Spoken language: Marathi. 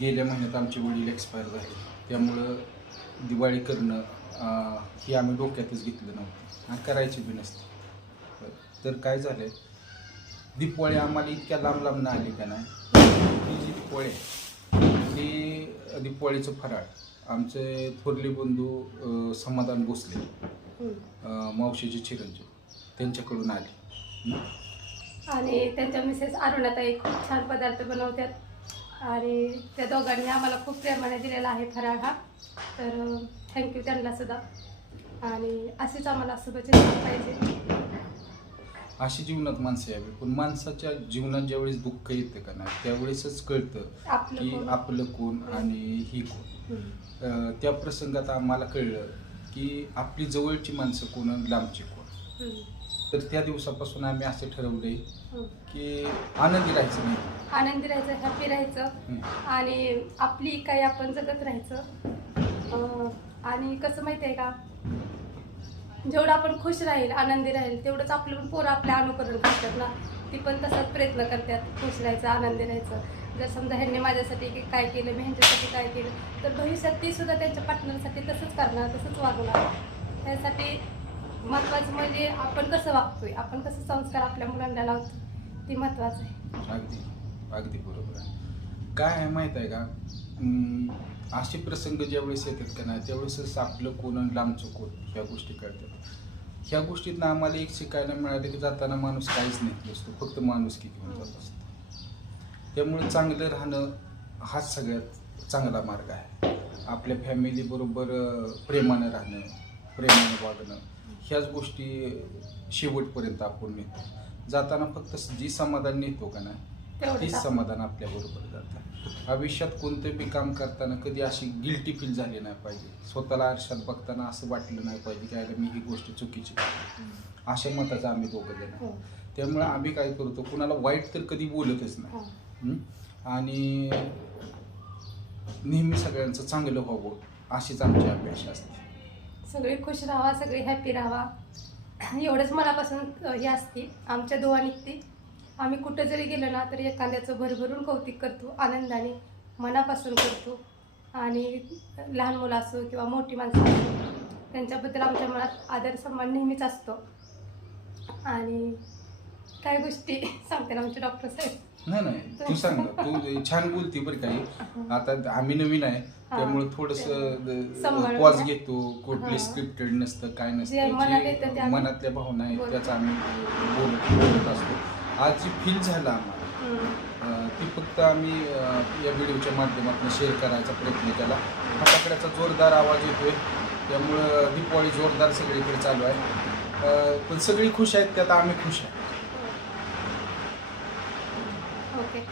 गेल्या महिन्यात आमचे वडील एक्सपायर झाले. त्यामुळं दिवाळी करणं हे ही आम्ही डोक्यातच घेतलं नव्हतं. आणि करायची बी नसते. तर काय झालं दीपवाळी आम्हाला इतक्या लांब लांब ना आली का नाही ही जी दीपवाळी आहे ती दीपवाळीचं फराळ आमचे थोरले बंधू समाधान भोसले मावशीचे चिरंजीव त्यांच्याकडून आली. आणि त्यांच्या मिसेस अरुणाताई खूप छान पदार्थ बनवतात. आणि त्या दोघांनी आम्हाला खूप प्रेमाने दिलेला आहे फराळ हा. तर थँक्यू त्यांना सुद्धा. आणि असेच आम्हाला शुभेच्छा पाहिजे. अशी जीवनात माणसं यावी. पण माणसाच्या जीवनात ज्यावेळेस दुःख येतं का नाही त्यावेळेसच कळतं की? आपलं कोण आणि ही कोण. त्या प्रसंगात आम्हाला कळलं की आपली जवळची माणसं कोण आणि लांबची कोण. तर त्या दिवसापासून आम्ही असे ठरवले. की आनंदी राहायचं नाही. आनंदी राहायचं हॅपी राहायचं. आणि आपली काही आपण जगत राहायचं. अं, आणि कसं माहिती आहे का? जेवढं आपण खुश राहील आनंदी राहील तेवढंच आपलं पण पोरं आपल्या अनुकरण करतात ना. ती पण तसाच प्रयत्न करतात खुश राहायचं आनंदी राहायचं. जर समजा ह्यांनी माझ्यासाठी की काय केलं मी ह्यांच्यासाठी काय केलं तर भविष्यात ती सुद्धा त्यांच्या पार्टनरसाठी तसंच करणार तसंच वागणार. त्यासाठी महत्त्वाचं म्हणजे आपण कसं वागतोय आपण कसं संस्कार आपल्या मुलांना लावतो ते महत्त्वाचं आहे. अगदी अगदी बरोबर आहे. काय आहे माहीत आहे का? अं, असे प्रसंग ज्यावेळेस येतात का नाही त्यावेळेसच आपलं कोण आणि लांबचं कोण ह्या गोष्टी कळतात ह्या गोष्टीतनं आम्हाला एक शिकायला मिळालं की जाताना माणूस काहीच नेत नसतो फक्त माणूस की घेऊन जात असतो. त्यामुळे चांगलं राहणं हाच सगळ्यात चांगला मार्ग आहे. आपल्या फॅमिलीबरोबर अं, प्रेमानं राहणं प्रेमानं वागणं. ह्याच गोष्टी शेवटपर्यंत आपण नेतो जाताना फक्त जी समाधान नेतो का नाही तीच समाधान आपल्या बरोबर जातं आयुष्यात कोणतं बी काम करताना कधी अशी गिल्टी फील झाली नाही पाहिजे स्वतःला आरशात बघताना असं वाटलं नाही पाहिजे की अरे मी ही गोष्ट चुकीची. अशा मताचं आम्ही दोघं आहे. हो. त्यामुळे आम्ही काय करतो कुणाला वाईट तर कधी बोलतच नाही. हं? आणि नेहमी सगळ्यांचं चांगलं व्हावं अशीच आमची अपेक्षा असते सगळे खुश राहा सगळे हॅपी राहा. एवढंच मनापासून हे असते. आमच्या दोहा निघते. आम्ही कुठं जरी गेलो ना तरी एखाद्याचं भरभरून कौतिक करतो आनंदाने मनापासून करतो. आणि लहान मुलं असो किंवा मोठी माणसं असो त्यांच्याबद्दल आमच्या मनात आदर सन्मान नेहमीच असतो. आणि काय गोष्टी सांगतील आमचे डॉक्टर साहेब. नाही नाही. तू सांग ना. तू छान बोलती बरं काही आता आम्ही नवीन आहे. त्यामुळे थोडस सांभाळून पॉज. घेतो. कुठली. स्क्रिप्टेड नसतं काय जे नसतं मनात जे येतं ते आम्ही मनातल्या भावना आहेत बोलतो. त्याच आम्ही बोलत बोलत असतो. आज जी फील झालं आम्हाला हम्म. अं, ती फक्त आम्ही अं, या व्हिडिओच्या माध्यमातून शेअर करायचा प्रयत्न केला. फटाकड्याचा जोरदार आवाज येतोय. त्यामुळं दीपावली जोरदार सगळीकडे चालू आहे. अं, पण सगळी खुश आहेत त्यात आम्ही खुश आहे. Okay.